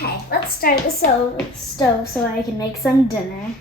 Okay, let's start the stove so I can make some dinner.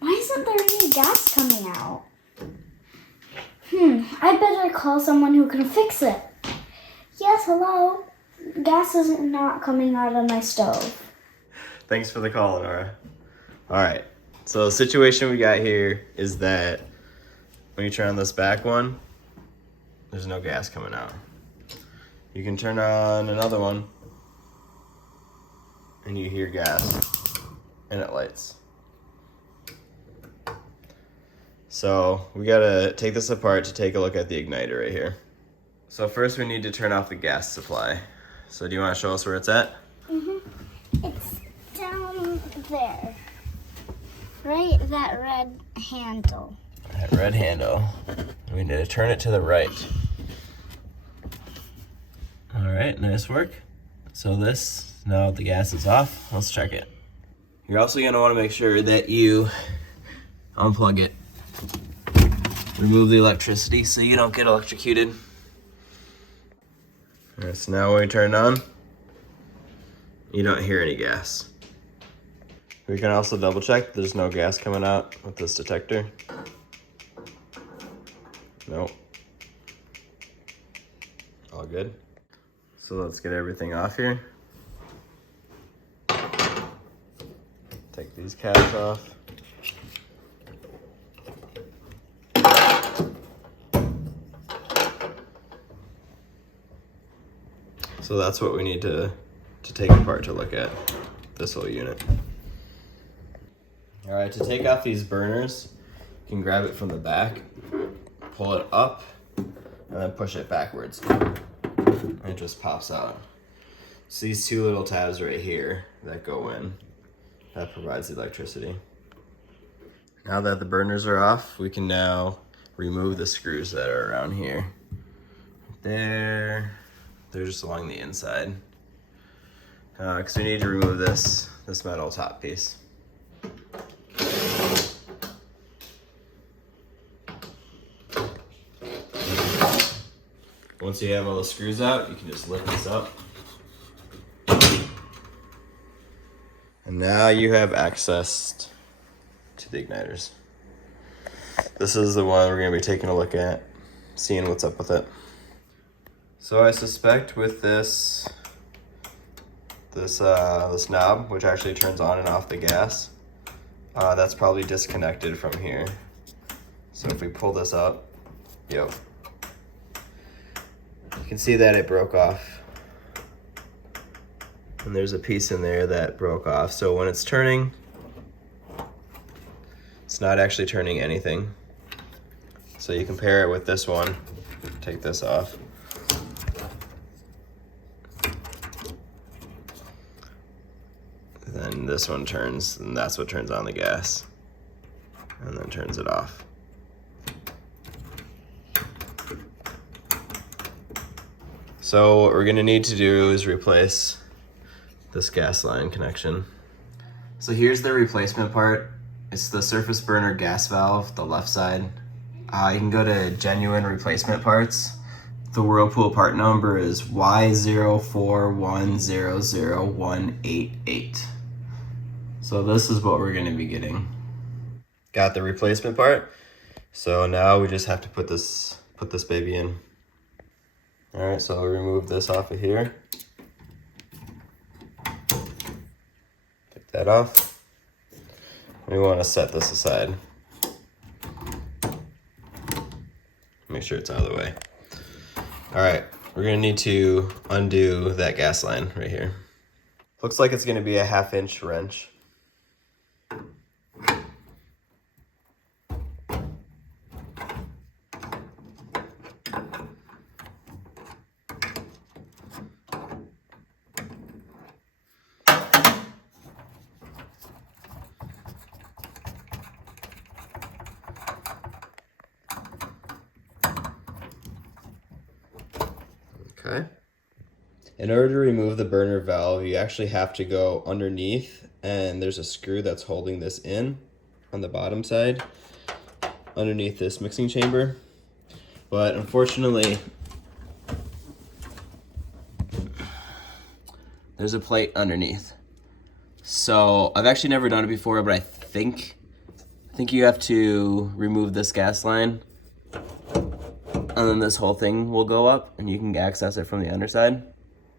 Why isn't there any gas coming out? I better call someone who can fix it. Yes, hello. Gas is not coming out of my stove. Thanks for the call, Nora. All right, so the situation we got here is that when you turn on this back one, there's no gas coming out. You can turn on another one and you hear gas and it lights. So we gotta take this apart to take a look at the igniter right here. So first we need to turn off the gas supply. So do you wanna show us where it's at? It's down there. Right, that red handle. That red handle. We need to turn it to the right. All right, nice work. So now the gas is off. Let's check it. You're also gonna wanna make sure that you unplug it. Remove the electricity so you don't get electrocuted. All right, so now when we turn it on, you don't hear any gas. We can also double check there's no gas coming out with this detector. Nope. All good. So let's get everything off here. Take these caps off. So that's what we need to take apart to look at this whole unit. All right, to take off these burners, you can grab it from the back, pull it up, and then push it backwards. And it just pops out. So these two little tabs right here that go in, that provides the electricity. Now that the burners are off, we can now remove the screws that are around here. They're just along the inside. Because we need to remove this metal top piece. Once you have all the screws out, you can just lift this up. And now you have access to the igniters. This is the one we're gonna be taking a look at, seeing what's up with it. So I suspect with this knob, which actually turns on and off the gas, that's probably disconnected from here. So if we pull this up, you can see that it broke off. And there's a piece in there that broke off. So when it's turning, it's not actually turning anything. So you compare it with this one, take this off. Then this one turns, and that's what turns on the gas, and then turns it off. So what we're gonna need to do is replace this gas line connection. So here's the replacement part. It's the surface burner gas valve, the left side. You can go to Genuine Replacement Parts. The Whirlpool part number is Y04100188. So this is what we're gonna be getting. Got the replacement part. So now we just have to put this baby in. All right, so I'll remove this off of here. Take that off. We want to set this aside. Make sure it's out of the way. All right, we're gonna need to undo that gas line right here. Looks like it's gonna be a 1/2-inch wrench. Okay. In order to remove the burner valve, you actually have to go underneath, and there's a screw that's holding this in on the bottom side underneath this mixing chamber. But unfortunately, there's a plate underneath. So I've actually never done it before, but I think you have to remove this gas line, and then this whole thing will go up and you can access it from the underside.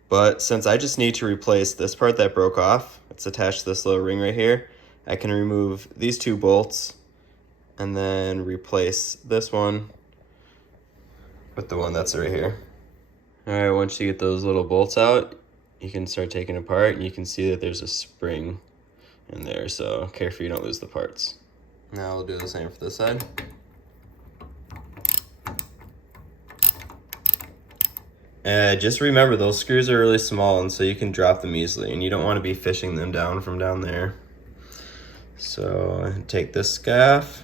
But since I just need to replace this part that broke off, it's attached to this little ring right here, I can remove these 2 bolts and then replace this one with the one that's right here. All right, once you get those little bolts out, you can start taking it apart, and you can see that there's a spring in there, so careful you don't lose the parts. Now we'll do the same for this side. Just remember, those screws are really small, and so you can drop them easily, and you don't want to be fishing them down from down there. So take this scaff.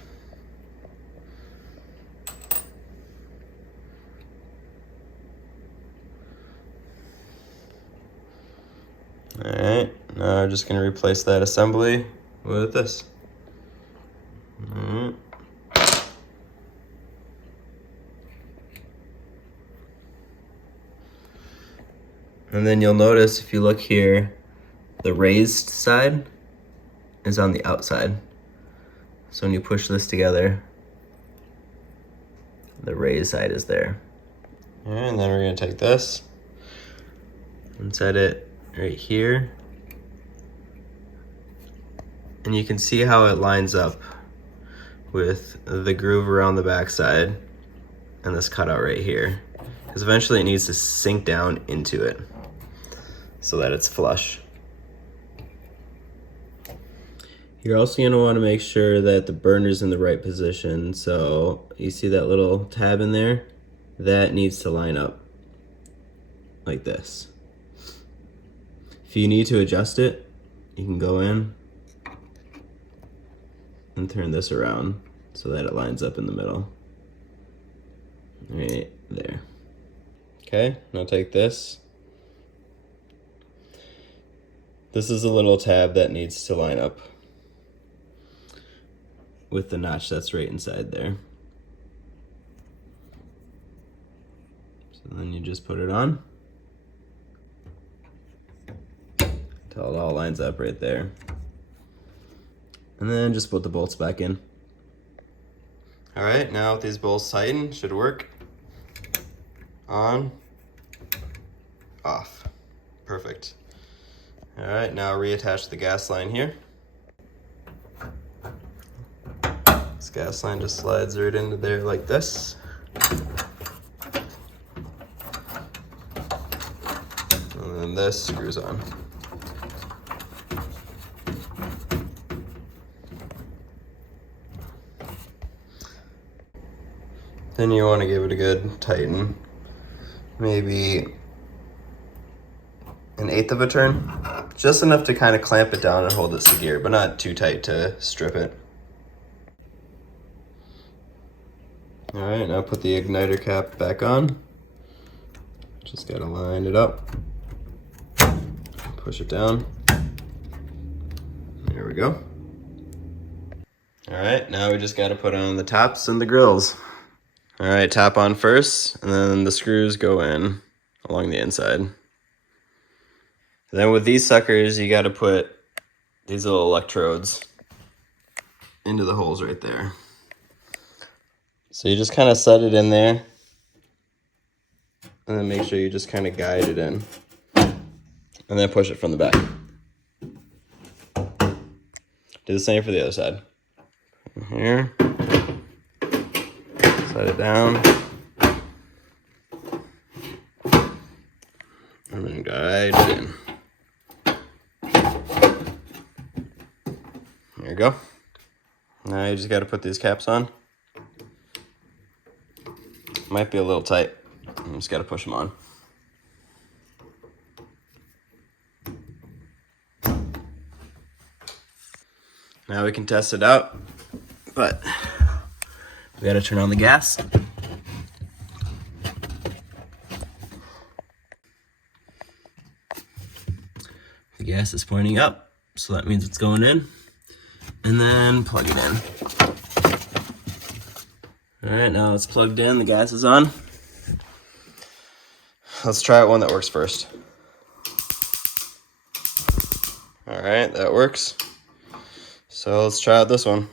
All right, now we're just going to replace that assembly with this. All right. And then you'll notice, if you look here, the raised side is on the outside. So when you push this together, the raised side is there. All right, and then we're going to take this and set it right here. And you can see how it lines up with the groove around the backside and this cutout right here. Because eventually it needs to sink down into it so that it's flush. You're also going to want to make sure that the burner's in the right position. So you see that little tab in there? That needs to line up like this. If you need to adjust it, you can go in and turn this around so that it lines up in the middle. Right there. Okay, now take this. This is a little tab that needs to line up with the notch that's right inside there. So then you just put it on until it all lines up right there. And then just put the bolts back in. All right, now with these bolts tightened, should work. On, off. Perfect. All right, now reattach the gas line here. This gas line just slides right into there like this. And then this screws on. Then you want to give it a good tighten, maybe 1/8 of a turn, just enough to kind of clamp it down and hold it secure, but not too tight to strip it. All right, now put the igniter cap back on. Just gotta line it up, push it down. There we go. All right, now we just gotta put on the tops and the grills. All right, top on first, and then the screws go in along the inside. And then with these suckers, you gotta put these little electrodes into the holes right there. So you just kind of set it in there, and then make sure you just kind of guide it in, and then push it from the back. Do the same for the other side. Here. Set it down, and then guide it in. There you go. Now you just got to put these caps on. Might be a little tight. You just got to push them on. Now we can test it out, but we gotta turn on the gas. The gas is pointing up, so that means it's going in. And then plug it in. All right, now it's plugged in, the gas is on. Let's try out one that works first. All right, that works. So let's try out this one.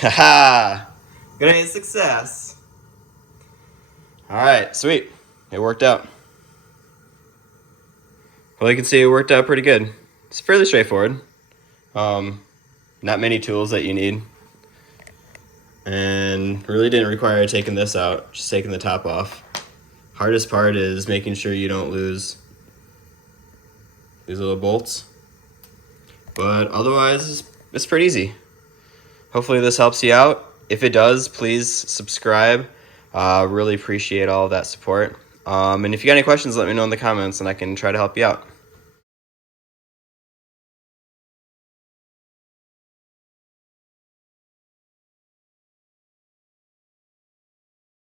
Haha! Great success. All right, sweet. It worked out. Well, you can see it worked out pretty good. It's fairly straightforward. Not many tools that you need. And really didn't require taking this out, just taking the top off. Hardest part is making sure you don't lose these little bolts. But otherwise, it's pretty easy. Hopefully this helps you out. If it does, please subscribe. Really appreciate all of that support. And if you got any questions, let me know in the comments and I can try to help you out.